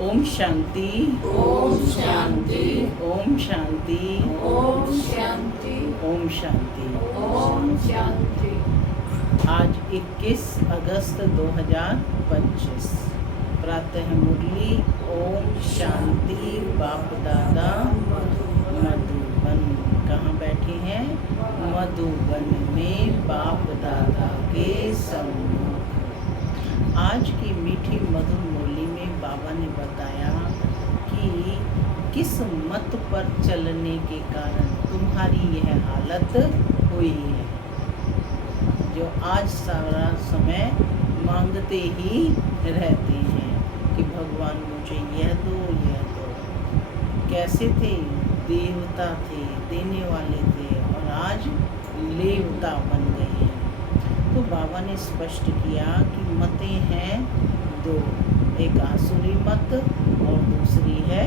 ओम शांति। ओम शांति। ओम शांति। ओम शांति। ओम शांति। ओम शांति। आज 21 अगस्त 2025 प्रातः मुरली ओम शांति। बाप दादा मधुबन। कहाँ बैठे हैं? मधुबन में बाप दादा के सम्मुख। आज की मीठी मधुर मुरली में बाबा ने बताया कि किस मत पर चलने के कारण तुम्हारी यह हालत हुई है, जो आज सारा समय मांगते ही रहते हैं कि भगवान मुझे यह दो यह दो। कैसे थे? देवता थे, देने वाले थे, और आज लेवता बन गए हैं। तो बाबा ने स्पष्ट किया कि मतें हैं दो, एक आसुरी मत और दूसरी है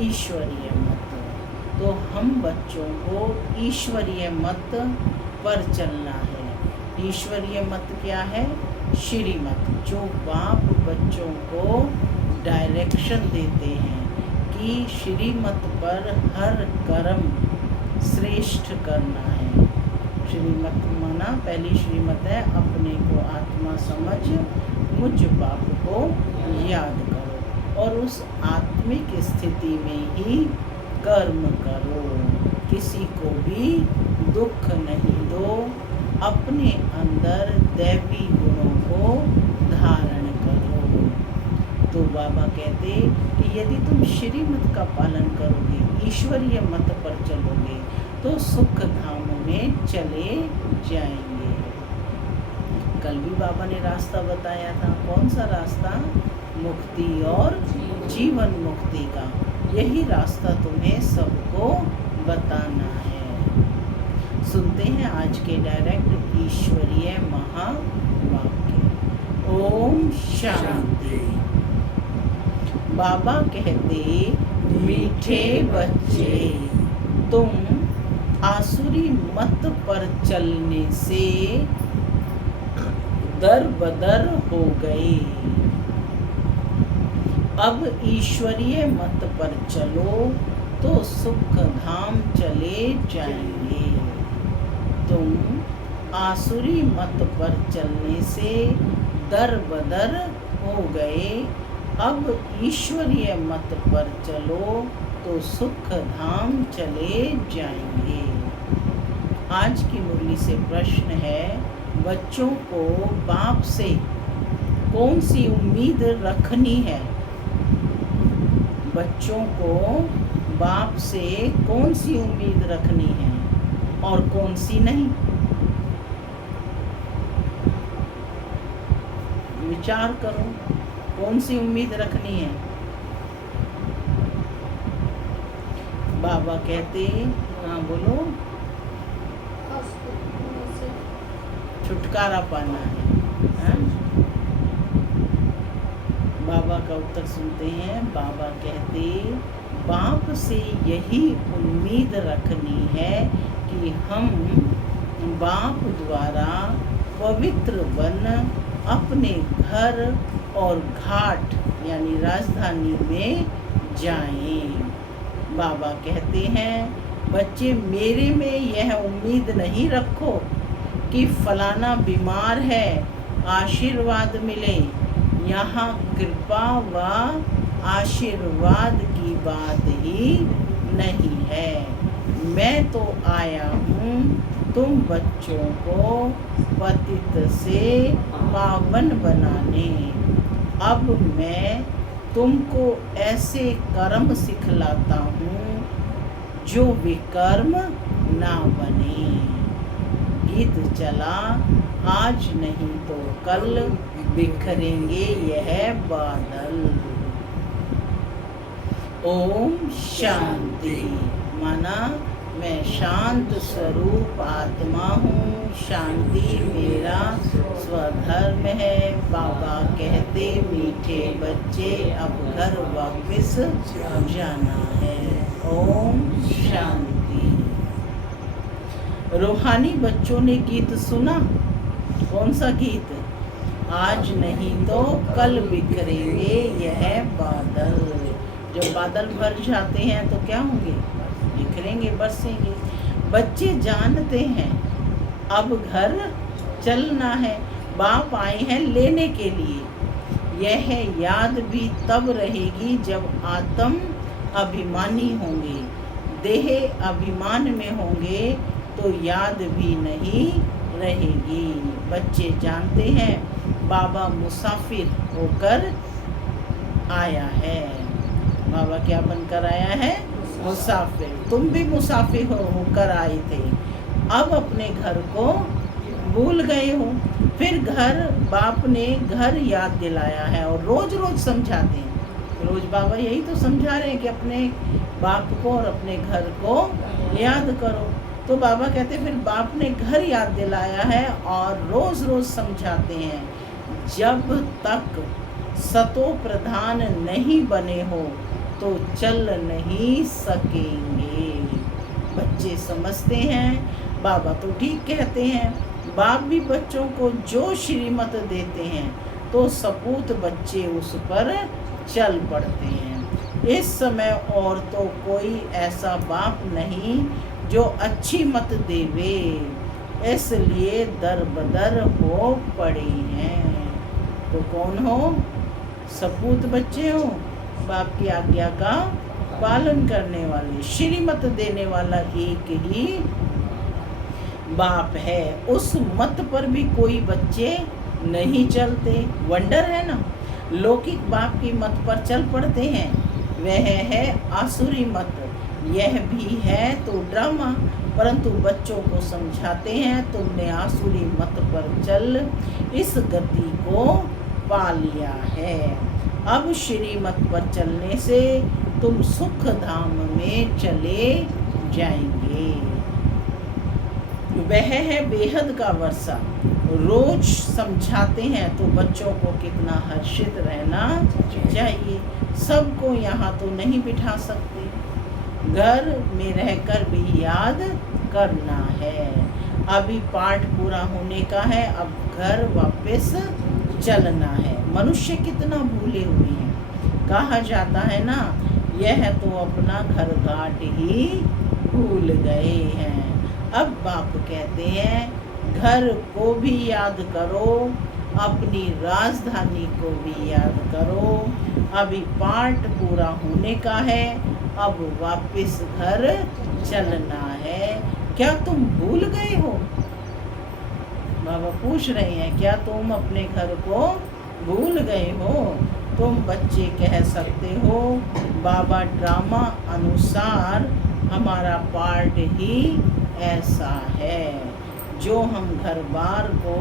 ईश्वरीय मत। तो हम बच्चों को ईश्वरीय मत पर चलना है। ईश्वरीय मत क्या है? श्रीमत, जो बाप बच्चों को डायरेक्शन देते हैं कि श्रीमत पर हर कर्म श्रेष्ठ करना है। श्रीमत माना, पहली श्रीमत है अपने को आत्मा समझ मुझ बाप को याद करो और उस आत्मिक स्थिति में ही कर्म करो। किसी को भी दुख नहीं दो, अपने अंदर दैवी गुणों को धारण करो। तो बाबा कहते कि यदि तुम श्रीमत का पालन करोगे, ईश्वरीय मत पर चलोगे, तो सुख धाम में चले जाएंगे। कल भी बाबा ने रास्ता बताया था। कौन सा रास्ता? मुक्ति और जीवन मुक्ति का। यही रास्ता तुम्हें सबको बताना है। सुनते हैं आज के डायरेक्ट ईश्वरीय महावाक्य। ओम शांति। बाबा कहते, मीठे बच्चे, तुम आसुरी मत पर चलने से दर बदर हो गए। अब ईश्वरीय मत पर चलो तो सुख धाम चले जाएंगे। तुम आसुरी मत पर चलने से दर बदर हो गए। अब ईश्वरीय मत पर चलो तो सुख धाम चले जाएंगे। आज की मुरली से प्रश्न है, बच्चों को बाप से कौन सी उम्मीद रखनी है? बच्चों को बाप से कौन सी उम्मीद रखनी है और कौन सी नहीं? विचार करो, कौन सी उम्मीद रखनी है? बाबा कहते, हाँ बोलो, छुटकारा पाना है। बाबा का उत्तर सुनते हैं। बाबा कहते, बाप से यही उम्मीद रखनी है कि हम बाप द्वारा पवित्र बन अपने घर और घाट यानी राजधानी में जाएं। बाबा कहते हैं, बच्चे मेरे में यह उम्मीद नहीं रखो कि फलाना बीमार है, आशीर्वाद मिले। यहाँ कृपा व आशीर्वाद की बात ही नहीं है। मैं तो आया हूँ तुम बच्चों को पतित से पावन बनाने। अब मैं तुमको ऐसे कर्म सिखलाता हूँ जो विकर्म ना बने। गीत चला, आज नहीं तो कल बिखरेंगे यह बादल। ओम शांति माना, मैं शांत स्वरूप आत्मा हूँ। शांति मेरा स्वधर्म है। बाबा कहते, मीठे बच्चे अब घर वापस जाना है। ओम शांति। रूहानी बच्चों ने गीत सुना। कौन सा गीत? आज नहीं तो कल बिखरेंगे यह बादल। जब बादल भर जाते हैं तो क्या होंगे? बिखरेंगे, बरसेंगे। बच्चे जानते हैं अब घर चलना है, बाप आए हैं लेने के लिए। यह याद भी तब रहेगी जब आत्म अभिमानी होंगे, देह अभिमान में होंगे तो याद भी नहीं रहेगी। बच्चे जानते हैं बाबा मुसाफिर होकर आया है। बाबा क्या बनकर आया है? मुसाफिर। तुम भी मुसाफिर होकर आए थे, अब अपने घर को भूल गए हो। फिर घर, बाप ने घर याद दिलाया है और रोज रोज समझाते हैं। रोज बाबा यही तो समझा रहे हैं कि अपने बाप को और अपने घर को याद करो। तो बाबा कहते हैं फिर बाप ने घर याद दिलाया है और रोज रोज समझाते हैं, जब तक सतो प्रधान नहीं बने हो तो चल नहीं सकेंगे। बच्चे समझते हैं बाबा तो ठीक कहते हैं। बाप भी बच्चों को जो श्रीमत देते हैं तो सपूत बच्चे उस पर चल पड़ते हैं। इस समय और तो कोई ऐसा बाप नहीं जो अच्छी मत देवे, इसलिए दर बदर हो पड़े हैं। तो कौन हो? सपूत बच्चे हो, बाप की आज्ञा का पालन करने वाले। श्रीमत देने वाला एक ही बाप है, उस मत पर भी कोई बच्चे नहीं चलते। वंडर है ना, लौकिक बाप की मत पर चल पड़ते हैं, वह है आसुरी मत। यह भी है तो ड्रामा, परंतु बच्चों को समझाते हैं तुमने आसुरी मत पर चल इस गति को पा लिया है। अब श्रीमत पर चलने से तुम सुख धाम में चले जाएंगे। वह है बेहद का वर्षा। रोज समझाते हैं तो बच्चों को कितना हर्षित रहना चाहिए। सबको यहाँ तो नहीं बिठा सकते, घर में रहकर भी याद करना है। अभी पाठ पूरा होने का है, अब घर वापस चलना है। मनुष्य कितना भूले हुए हैं। कहा जाता है ना, यह तो अपना घर घाट ही भूल गए हैं। अब बाप कहते हैं घर को भी याद करो, अपनी राजधानी को भी याद करो। अभी पाठ पूरा होने का है, अब वापस घर चलना है। क्या तुम भूल गए हो? बाबा पूछ रहे हैं, क्या तुम अपने घर को भूल गए हो? तुम बच्चे कह सकते हो बाबा ड्रामा अनुसार हमारा पार्ट ही ऐसा है, जो हम घर बार को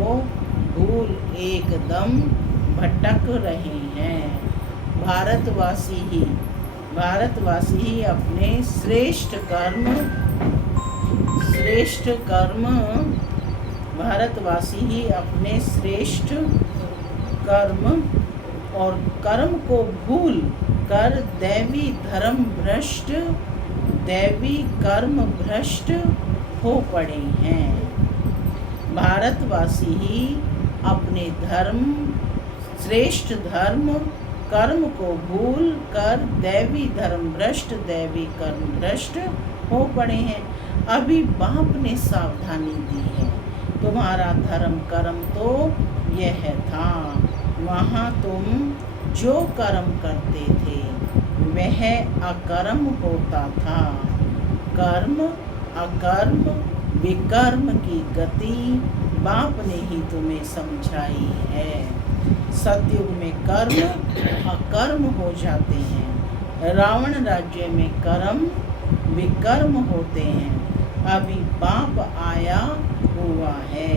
भूल एकदम भटक रहे हैं। भारतवासी ही अपने श्रेष्ठ कर्म भारतवासी ही अपने श्रेष्ठ कर्म और कर्म को भूल कर दैवी कर्म भ्रष्ट हो पड़े हैं। भारतवासी ही अपने श्रेष्ठ धर्म कर्म को भूल कर दैवी कर्म भ्रष्ट हो पड़े हैं। अभी बाप ने सावधानी दी है, तुम्हारा धर्म कर्म तो यह था, वहाँ तुम जो कर्म करते थे वह अकर्म होता था। कर्म अकर्म विकर्म की गति बाप ने ही तुम्हें समझाई है। सतयुग में कर्म अकर्म हो जाते हैं, रावण राज्य में कर्म विकर्म होते हैं। अभी बाप आया हुआ है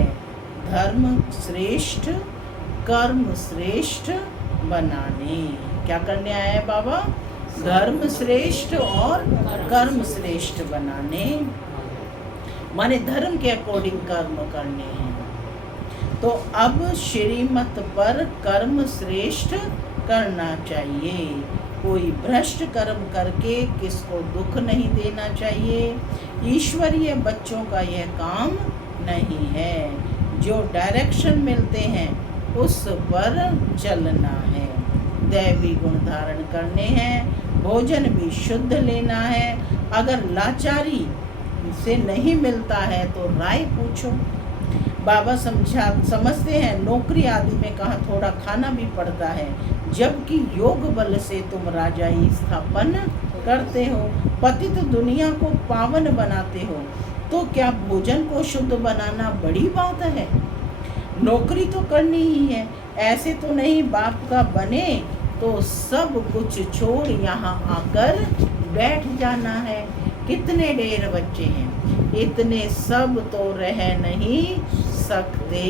धर्म श्रेष्ठ कर्म श्रेष्ठ बनाने। क्या करने आया है बाबा? धर्म श्रेष्ठ और कर्म श्रेष्ठ बनाने, माने धर्म के अकॉर्डिंग कर्म करने हैं। तो अब श्रीमत पर कर्म श्रेष्ठ करना चाहिए। कोई भ्रष्ट कर्म करके किसको दुख नहीं देना चाहिए। ईश्वरीय बच्चों का यह काम नहीं है। जो डायरेक्शन मिलते हैं उस पर चलना है। दैवी गुण धारण करने हैं, भोजन भी शुद्ध लेना है। अगर लाचारी से नहीं मिलता है तो राय पूछो। बाबा समझते हैं नौकरी आदि में कहाँ थोड़ा खाना भी पड़ता है, जबकि योग बल से तुम राजाई स्थापन करते हो, पतित दुनिया को पावन बनाते हो, तो क्या भोजन को शुद्ध बनाना बड़ी बात है? नौकरी तो करनी ही है, ऐसे तो नहीं बाप का बने तो सब कुछ छोड़ यहाँ आकर बैठ जाना है। कितने ढेर बच्चे हैं, इतने सब तो रह नहीं सकते।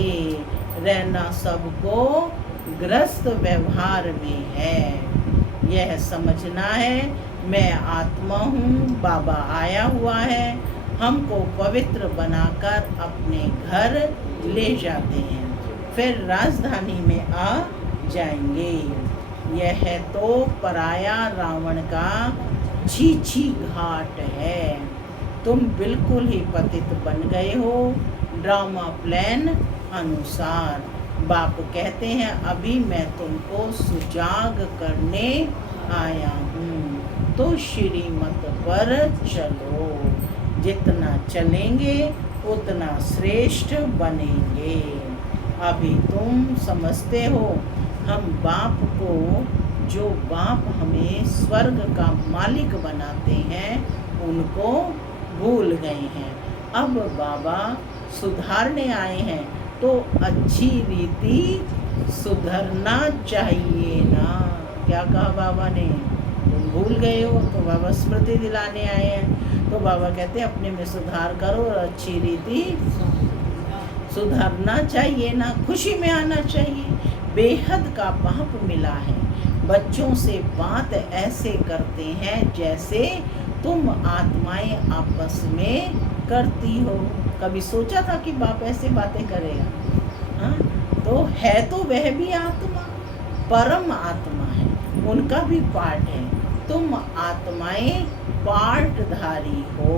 रहना सबको ग्रस्त व्यवहार में है। यह समझना है मैं आत्मा हूँ, बाबा आया हुआ है, हमको पवित्र बनाकर अपने घर ले जाते हैं, फिर राजधानी में आ जाएंगे। यह तो पराया रावण का छीछी घाट है। तुम बिल्कुल ही पतित बन गए हो ड्रामा प्लान अनुसार। बाप कहते हैं अभी मैं तुमको सुजाग करने आया हूँ, तो श्रीमत पर चलो। जितना चलेंगे उतना श्रेष्ठ बनेंगे। अभी तुम समझते हो हम बाप को, जो बाप हमें स्वर्ग का मालिक बनाते हैं, उनको भूल गए हैं। अब बाबा सुधारने आए हैं, तो अच्छी रीति सुधरना चाहिए ना। क्या कहा बाबा ने? तुम भूल गए हो, तो बाबा स्मृति दिलाने आए हैं। तो बाबा कहते हैं अपने में सुधार करो और अच्छी रीति सुधरना चाहिए ना, खुशी में आना चाहिए। बेहद का बाप मिला है, बच्चों से बात ऐसे करते हैं जैसे तुम आत्माएं आपस में करती हो। कभी सोचा था कि बाप ऐसे बातें करेगा? हाँ, तो है तो वह भी आत्मा, परम आत्मा है, उनका भी पार्ट है। तुम आत्माएं पार्टधारी हो।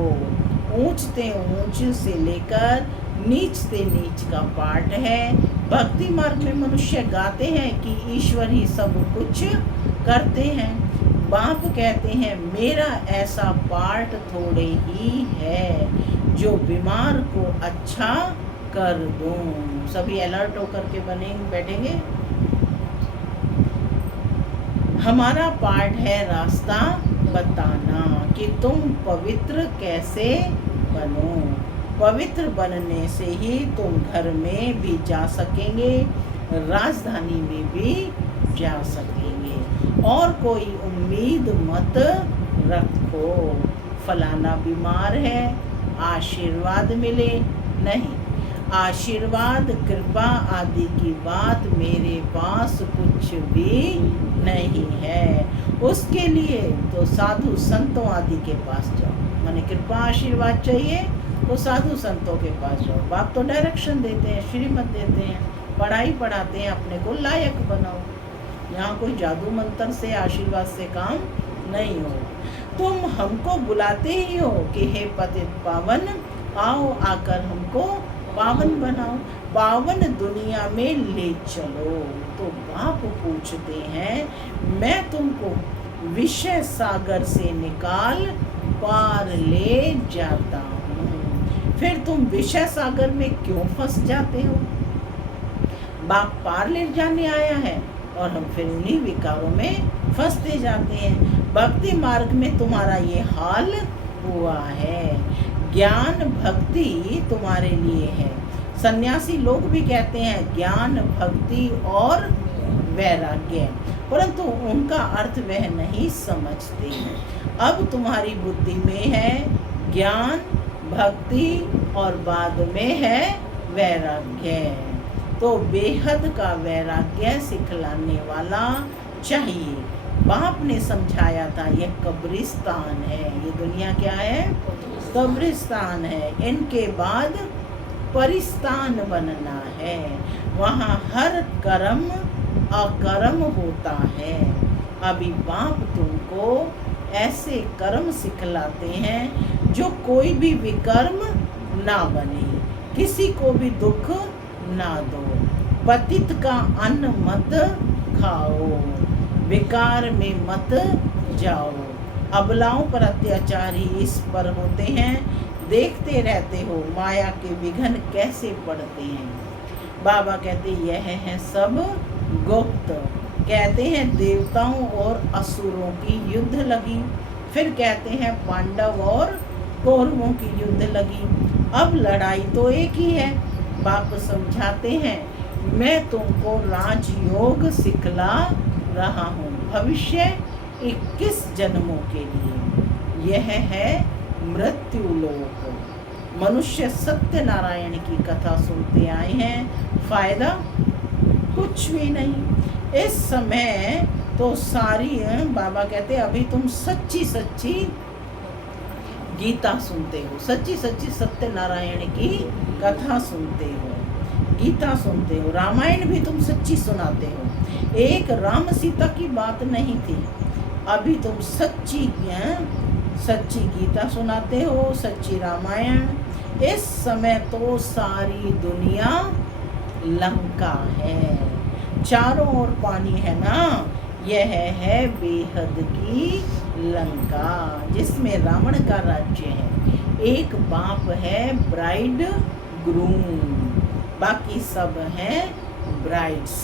ऊंचते ऊंच से लेकर नीचते नीच का पार्ट है। भक्ति मार्ग में मनुष्य गाते हैं कि ईश्वर ही सब कुछ करते हैं। बाप कहते हैं मेरा ऐसा पार्ट थोड़े ही है जो बीमार को अच्छा कर दूं। सभी अलर्ट होकर के बैठेंगे। हमारा पार्ट है रास्ता बताना कि तुम पवित्र कैसे बनो। पवित्र बनने से ही तुम घर में भी जा सकेंगे, राजधानी में भी जा सकेंगे। और कोई उम्मीद मत रखो फलाना बीमार है आशीर्वाद मिले, नहीं। आशीर्वाद कृपा आदि की बात मेरे पास कुछ भी नहीं है। उसके लिए तो साधु संतों आदि के पास जाओ। माने कृपा आशीर्वाद चाहिए तो साधु संतों के पास जाओ। बाप तो डायरेक्शन देते हैं, श्रीमत देते हैं, पढ़ाई पढ़ाते हैं, अपने को लायक बनाओ। यहाँ कोई जादू मंत्र से आशीर्वाद से काम नहीं हो। तुम हमको बुलाते ही हो कि हे पतित पावन आओ, आकर हमको पावन बनाओ, पावन दुनिया में ले चलो। तो बाप पूछते हैं मैं तुमको विषय सागर से निकाल पार ले जाता हूँ, फिर तुम विषय सागर में क्यों फंस जाते हो? बाप पार ले जाने आया है और हम फिर उन्हीं विकारों में फंसते जाते हैं। भक्ति मार्ग में तुम्हारा ये हाल हुआ है। ज्ञान भक्ति तुम्हारे लिए है। सन्यासी लोग भी कहते हैं ज्ञान भक्ति और वैराग्य, परंतु उनका अर्थ वह नहीं समझते। अब तुम्हारी बुद्धि में है ज्ञान भक्ति और बाद में है वैराग्य। तो बेहद का वैराग्य सिखलाने वाला चाहिए। बाप ने समझाया था यह कब्रिस्तान है, ये दुनिया क्या है? कब्रिस्तान है। इनके बाद परिस्तान बनना है, वहाँ हर कर्म अकर्म होता है। अभी बाप तुमको ऐसे कर्म सिखलाते हैं जो कोई भी विकर्म ना बने, किसी को भी दुख ना दो। पतित का अन्न मत खाओ, विकार में मत जाओ। अबलाओं पर अत्याचार ही इस पर होते हैं, देखते रहते हो माया के विघन कैसे पड़ते हैं। बाबा कहते यह है सब गुप्त। कहते हैं देवताओं और असुरों की युद्ध लगी, फिर कहते हैं पांडव और कौरवों की युद्ध लगी। अब लड़ाई तो एक ही है। बाप समझाते हैं मैं तुमको राजयोग सिखला रहा हूँ भविष्य 21 जन्मों के लिए। यह है मृत्यु लोक। मनुष्य सत्यनारायण की कथा सुनते आए हैं, फायदा कुछ भी नहीं। इस समय तो सारी बाबा कहते अभी तुम सच्ची सच्ची गीता सुनते हो, सच्ची सच्ची सत्यनारायण की कथा सुनते हो, गीता सुनते हो, रामायण भी तुम सच्ची सुनाते हो। एक राम सीता की बात नहीं थी, अभी तुम सच्ची सच्ची गीता सुनाते हो, सच्ची रामायण। इस समय तो सारी दुनिया लंका है, चारों ओर पानी है ना। यह है बेहद की लंका जिसमें रावण का राज्य है। एक बाप है ब्राइड ग्रूम, बाकी सब हैं ब्राइड्स,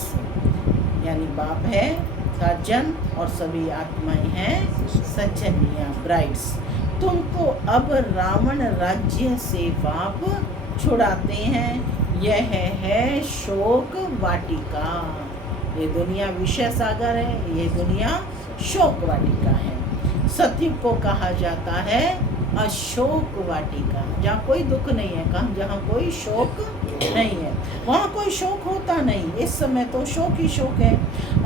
यानी बाप है सज्जन और सभी आत्माएं हैं सज्जनिया ब्राइड्स। तुमको अब रावण राज्य से बाप छुड़ाते हैं। यह है शोक वाटिका। ये दुनिया विषय सागर है, ये दुनिया शोक वाटिका है। सतयुग को कहा जाता है अशोक वाटिका, जहाँ कोई दुख नहीं है, जहाँ कोई शोक नहीं है, वहाँ कोई शोक होता नहीं। इस समय तो शोक ही शोक है,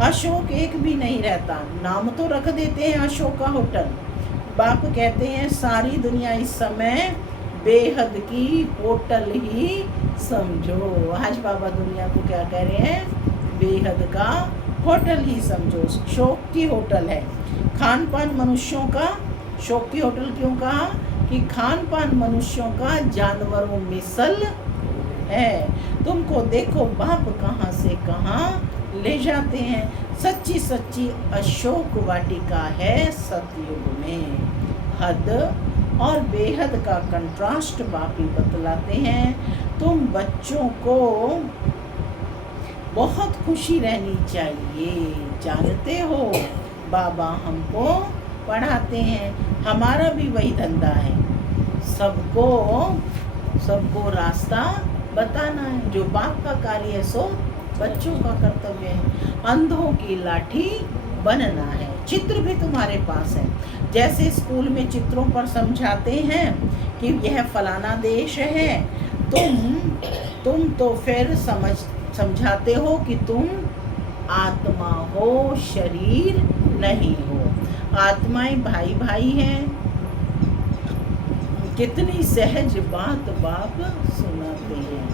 अशोक एक भी नहीं रहता। नाम तो रख देते हैं अशोका होटल। बाप कहते हैं सारी दुनिया इस समय बेहद की होटल ही समझो। आज बाबा दुनिया को क्या कह रहे हैं, बेहद का होटल ही समझो। शोक की होटल है। खान पान मनुष्यों का, शोक की होटल क्यों कहा कि खान पान मनुष्यों का जानवरों में सल है। तुमको देखो बाप कहाँ से कहाँ ले जाते हैं। सच्ची सच्ची अशोक वाटिका है सतयुग में। हद और बेहद का कंट्रास्ट बापी बतलाते हैं। तुम बच्चों को बहुत खुशी रहनी चाहिए, जानते हो बाबा हमको पढ़ाते हैं, हमारा भी वही धंधा है, सबको रास्ता बताना है। जो बाप का कार्य है सो बच्चों का कर्तव्य है। अंधों की लाठी बनना है। चित्र भी तुम्हारे पास है, जैसे स्कूल में चित्रों पर समझाते हैं कि यह फलाना देश है, तुम तो फिर समझाते हो कि तुम आत्मा हो, शरीर नहीं हो। आत्माएं भाई भाई हैं। कितनी सहज बात बाप सुनाते हैं,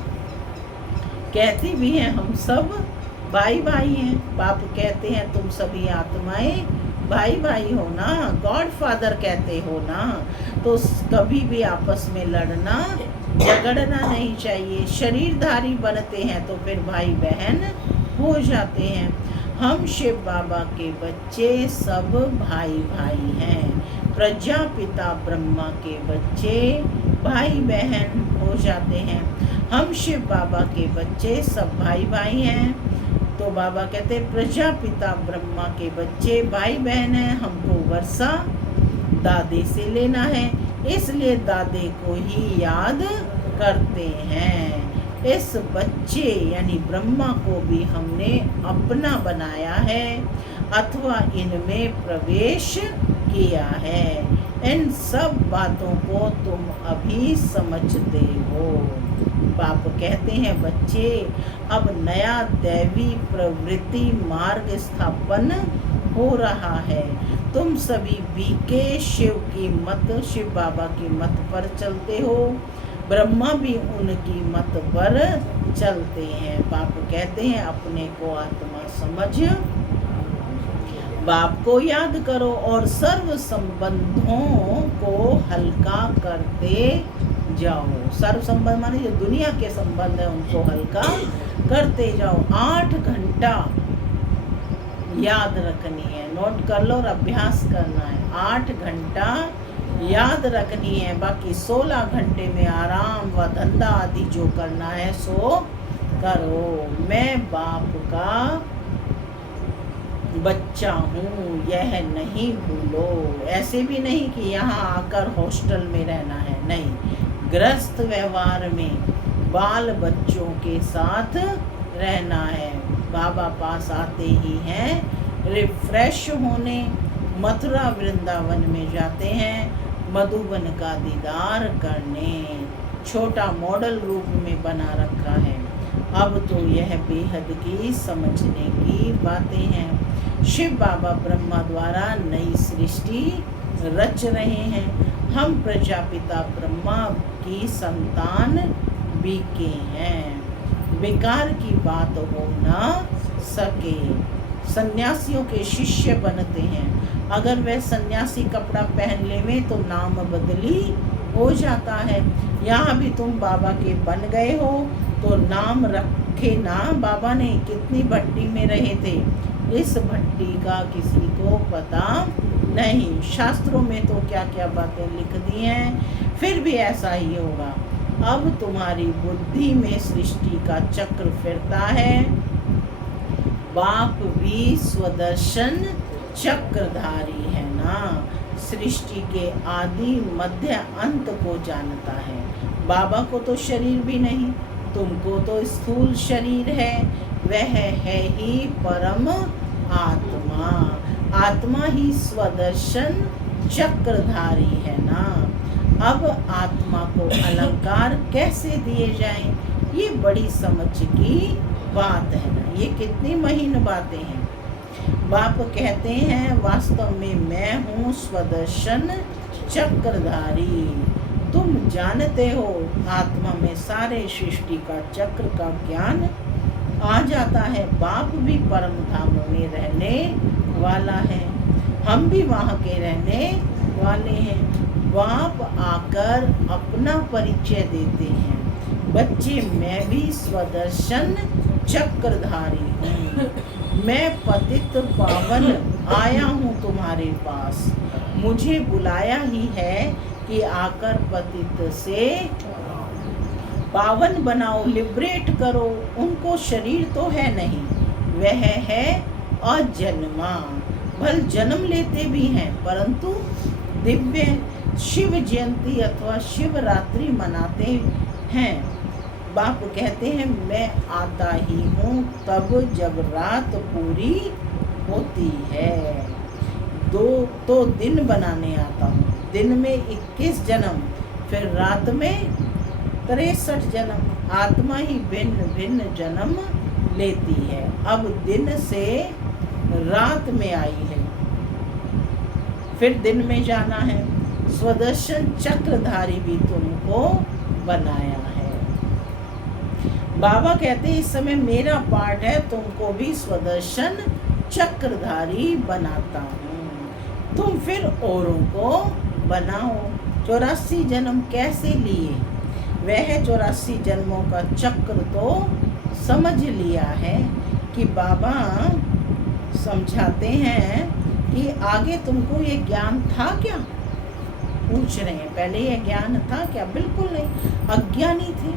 कहते भी हैं हम सब भाई भाई हैं। बाप कहते हैं तुम सभी आत्माएं भाई भाई हो ना, गॉड फादर कहते हो ना, तो कभी भी आपस में लड़ना झगड़ना नहीं चाहिए। शरीरधारी बनते हैं तो फिर भाई बहन हो जाते हैं। हम शिव बाबा के बच्चे सब भाई भाई हैं। प्रजापिता ब्रह्मा के बच्चे भाई बहन हो जाते हैं। हम शिव बाबा के बच्चे सब भाई भाई हैं। तो बाबा कहते प्रजापिता ब्रह्मा के बच्चे भाई बहन हैं। हमको वर्षा दादे से लेना है, इसलिए दादे को ही याद करते हैं। इस बच्चे यानी ब्रह्मा को भी हमने अपना बनाया है अथवा इनमें प्रवेश किया है। इन सब बातों को तुम अभी समझते हो। बाप कहते हैं बच्चे अब नया दैवी प्रवृत्ति मार्ग स्थापन हो रहा है। तुम सभी बीके शिव की मत, शिव बाबा की मत पर चलते हो। ब्रह्मा भी उनकी मत पर चलते हैं। बाप कहते हैं अपने को आत्मा समझ बाप को याद करो और सर्व संबंधों को हल्का करते जाओ। सर्व संबंध माने जो दुनिया के संबंध है उनको हल्का करते जाओ। 8 घंटा याद रखनी है, नोट कर लो और अभ्यास करना है। 8 घंटा याद रखनी है, बाकी 16 घंटे में आराम व धंधा आदि जो करना है सो करो। मैं बाप का बच्चा हूँ यह नहीं भूलो। ऐसे भी नहीं कि यहाँ आकर हॉस्टल में रहना है, नहीं, गृहस्थ व्यवहार में बाल बच्चों के साथ रहना है। बाबा पास आते ही हैं रिफ्रेश होने, मथुरा वृंदावन में जाते हैं मधुबन का दीदार करने। छोटा मॉडल रूप में बना रखा है। अब तो यह बेहद की समझने की बातें हैं। शिव बाबा ब्रह्मा द्वारा नई सृष्टि रच रहे हैं। हम प्रजापिता ब्रह्मा की संतान बीके हैं। बेकार की बात हो ना सके। सन्यासियों के शिष्य बनते हैं। अगर वह सन्यासी कपड़ा पहन लेवे तो नाम बदली हो जाता है। यहाँ भी तुम बाबा के बन गए हो तो नाम रखे ना। बाबा ने कितनी भट्टी में रहे थे, इस भट्टी का किसी को पता नहीं। शास्त्रों में तो क्या क्या बातें लिख दी हैं, फिर भी ऐसा ही होगा। अब तुम्हारी बुद्धि में सृष्टि का चक्र फिरता है। बाप भी स्वदर्शन चक्रधारी है ना। सृष्टि के आदि मध्य अंत को जानता है। बाबा को तो शरीर भी नहीं, तुमको तो स्थूल शरीर है। वह है ही परम आत्मा। आत्मा ही स्वदर्शन चक्रधारी है ना। अब आत्मा को अलंकार कैसे दिए जाएं, ये बड़ी समझ की बात है ना। ये कितनी महीन बातें हैं। बाप कहते हैं वास्तव में मैं हूँ स्वदर्शन चक्रधारी। तुम जानते हो आत्मा में सारे सृष्टि का चक्र का ज्ञान आ जाता है। बाप भी परम धाम में रहने वाला है, हम भी वहाँ के रहने वाले हैं। बाप आकर अपना परिचय देते हैं। बच्चे, मैं भी स्वदर्शन चक्रधारी हूँ। मैं पतित पावन आया हूँ तुम्हारे पास। मुझे बुलाया ही है कि आकर पतित से पावन बनाओ, लिबरेट करो। उनको शरीर तो है नहीं, वह है अजन्मा। भल जन्म लेते भी हैं परंतु दिव्य शिव जयंती अथवा शिवरात्रि मनाते हैं। बाप कहते हैं मैं आता ही हूँ तब जब रात पूरी होती है। तो दिन बनाने आता हूँ। दिन में 21 जन्म, फिर रात में 63 जन्म। आत्मा ही भिन्न भिन्न जन्म लेती है। अब दिन से रात में आई है, फिर दिन में जाना है। स्वदर्शन चक्रधारी भी तुमको बनाया है। बाबा कहते हैं इस समय मेरा पार्ट है, तुमको भी स्वदर्शन चक्रधारी बनाता हूँ। तुम फिर औरों को बनाओ। 84 जन्म कैसे लिए? वह 84 जन्मों का चक्र तो समझ लिया है कि बाबा समझाते हैं कि आगे तुमको ये ज्ञान था क्या? पूछ रहे हैं पहले ये ज्ञान था क्या? बिल्कुल नहीं, अज्ञानी थे।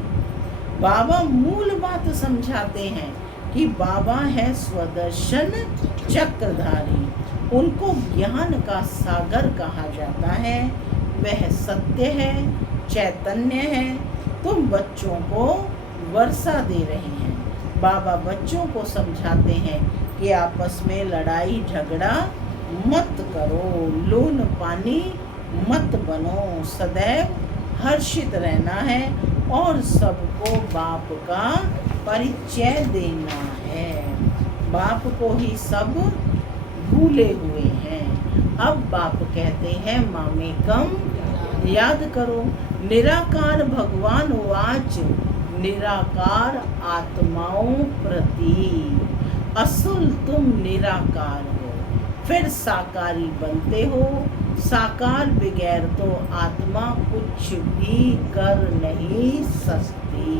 बाबा मूल बात समझाते हैं कि बाबा है स्वदर्शन चक्रधारी। उनको ज्ञान का सागर कहा जाता है। वह सत्य है, चैतन्य है। तुम बच्चों को वर्षा दे रहे हैं। बाबा बच्चों को समझाते हैं कि आपस में लड़ाई झगड़ा मत करो, लून पानी मत बनो, सदैव हर्षित रहना है और सबको बाप का परिचय देना है। बाप को ही सब भूले हुए हैं। अब बाप कहते हैं मामेकम याद करो। निराकार भगवान वाच निराकार आत्माओं प्रति। असुल तुम निराकार हो, फिर साकारी बनते हो। साकार बगैर तो आत्मा कुछ भी कर नहीं सकती।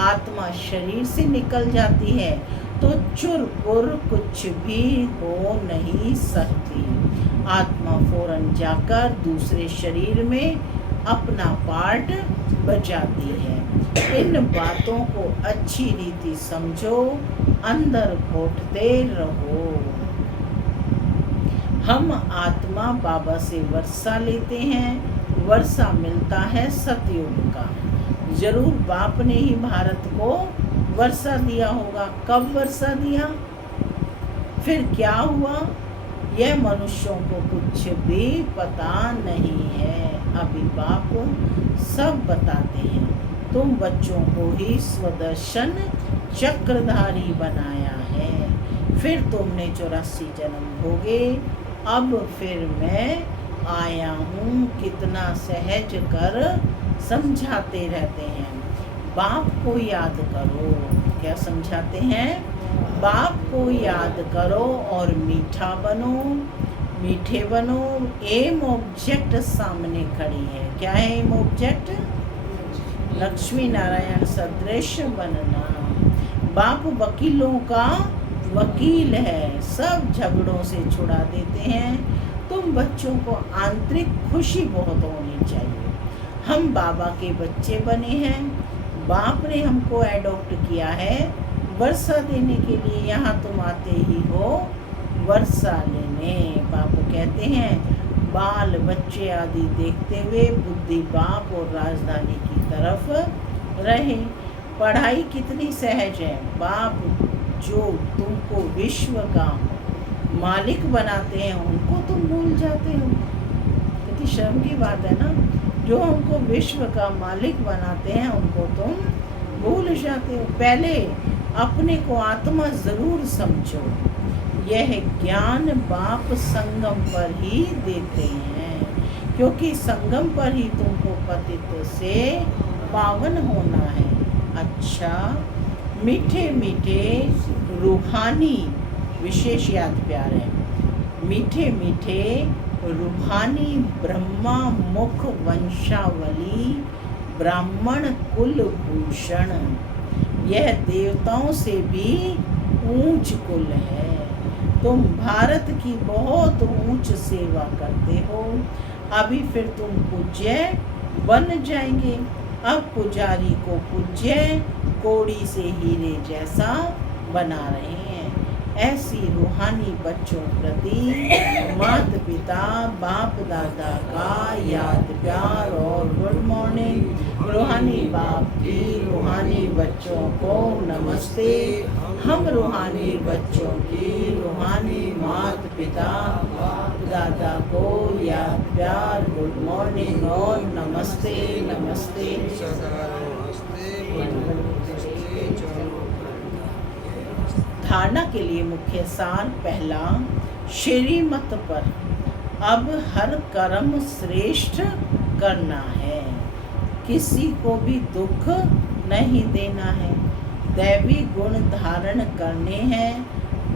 आत्मा शरीर से निकल जाती है तो चुर-पुर कुछ भी हो नहीं सकती। आत्मा फौरन जाकर दूसरे शरीर में अपना पार्ट बजाती है। इन बातों को अच्छी रीति समझो, अंदर घोटते रहो। हम आत्मा बाबा से वर्षा लेते हैं, वर्षा मिलता है सतयुग का। जरूर बाप ने ही भारत को वर्षा दिया होगा। कब वर्षा दिया, फिर क्या हुआ, यह मनुष्यों को कुछ भी पता नहीं है। अभी बाप सब बताते हैं। तुम बच्चों को ही स्वदर्शन चक्रधारी बनाया है। फिर तुमने 84 जन्म भोगे। अब फिर मैं आया हूँ। कितना सहज कर समझाते रहते हैं। बाप को याद करो। क्या समझाते हैं? बाप को याद करो और मीठा बनो, मीठे बनो। एम ऑब्जेक्ट सामने खड़ी है। क्या है एम ऑब्जेक्ट? लक्ष्मी नारायण सदृश बनना। बाप वकीलों का वकील है, सब झगड़ों से छुड़ा देते हैं। तुम बच्चों को आंतरिक खुशी बहुत होनी चाहिए। हम बाबा के बच्चे बने हैं। बाप ने हमको एडॉप्ट किया है वर्षा देने के लिए। यहाँ तुम आते ही हो वर्षा लेने। बाप कहते हैं बाल बच्चे आदि देखते हुए बुद्धि बाप और राजधानी की तरफ रहे। पढ़ाई कितनी सहज है। बाप जो तुमको विश्व का मालिक बनाते हैं उनको तुम भूल जाते हो। कितनी शर्म की बात है ना। जो हमको विश्व का मालिक बनाते हैं उनको तुम भूल जाते हो। पहले अपने को आत्मा जरूर समझो। यह ज्ञान बाप संगम पर ही देते हैं, क्योंकि संगम पर ही तुमको पतित से पावन होना है। अच्छा, मीठे मीठे रूहानी विशेष याद प्यार है। मीठे मीठे रूहानी ब्रह्मा मुख वंशावली ब्राह्मण कुल भूषण। यह देवताओं से भी ऊंच कुल है। तुम भारत की बहुत ऊंच सेवा करते हो। अभी फिर तुम पूज्य बन जाएंगे। अब पुजारी को पूज्य कोड़ी से हीरे जैसा बना रहे हैं। ऐसी रूहानी बच्चों प्रति माता पिता बाप दादा का याद प्यार और गुड मॉर्निंग। रूहानी बाप की रूहानी बच्चों को नमस्ते। हम रूहानी बच्चों की रूहानी माता पिता बाप दादा को याद प्यार गुड मॉर्निंग और नमस्ते नमस्ते। धारणा के लिए मुख्य सार पहला, श्रीमत पर अब हर कर्म श्रेष्ठ करना है। किसी को भी दुख नहीं देना है। दैवी गुण धारण करने हैं।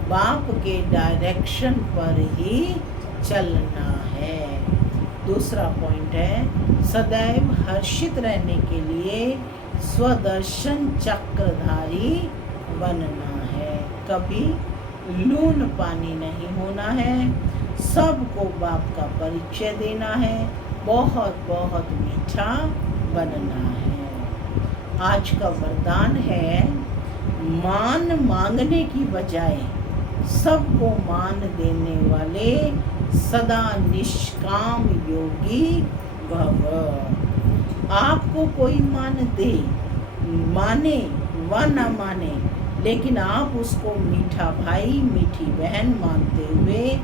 बाप के डायरेक्शन पर ही चलना है। दूसरा पॉइंट है सदैव हर्षित रहने के लिए स्वदर्शन चक्रधारी बनना है। कभी लून पानी नहीं होना है। सबको बाप का परिचय देना है। बहुत बहुत मीठा बनना है। आज का वरदान है मान मांगने की बजाय सबको मान देने वाले सदा निष्काम योगी भव। आपको कोई मान दे, माने व न माने, लेकिन आप उसको मीठा भाई मीठी बहन मानते हुए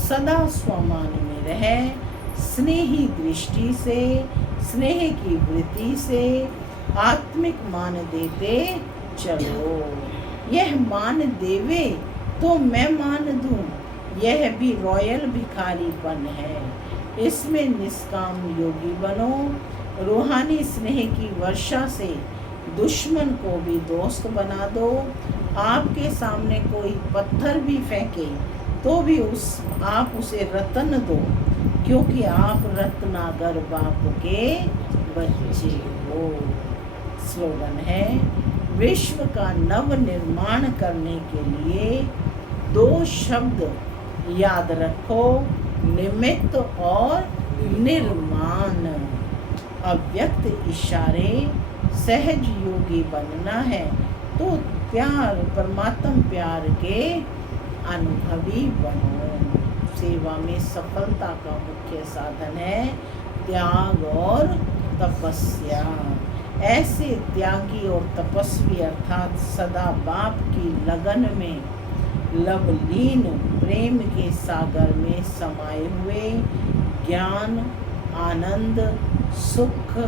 सदा स्वमान में रहे। स्नेही दृष्टि से, स्नेह की वृत्ति से आत्मिक मान देते चलो। यह मान देवे तो मैं मान दूं, यह भी रॉयल भिखारीपन है। इसमें निष्काम योगी बनो। रूहानी स्नेह की वर्षा से दुश्मन को भी दोस्त बना दो। आपके सामने कोई पत्थर भी फेंके तो भी आप उसे रत्न दो, क्योंकि आप रत्नागर बाप के बच्चे हो। स्लोगन है विश्व का नव निर्माण करने के लिए 2 शब्द याद रखो, निमित्त और निर्माण। अव्यक्त इशारे सहज योगी बनना है तो प्यार, परमात्म प्यार के अनुभवी बनो। सेवा में सफलता का मुख्य साधन है त्याग और तपस्या। ऐसे त्यागी और तपस्वी अर्थात सदा बाप की लगन में लवलीन प्रेम के सागर में समाये हुए, ज्ञान, आनंद, सुख,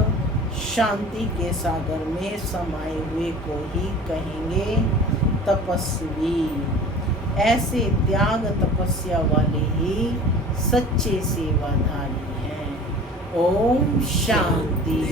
शांति के सागर में समाये हुए को ही कहेंगे तपस्वी। ऐसे त्याग तपस्या वाले ही सच्चे सेवाधारी हैं। ओम शांति।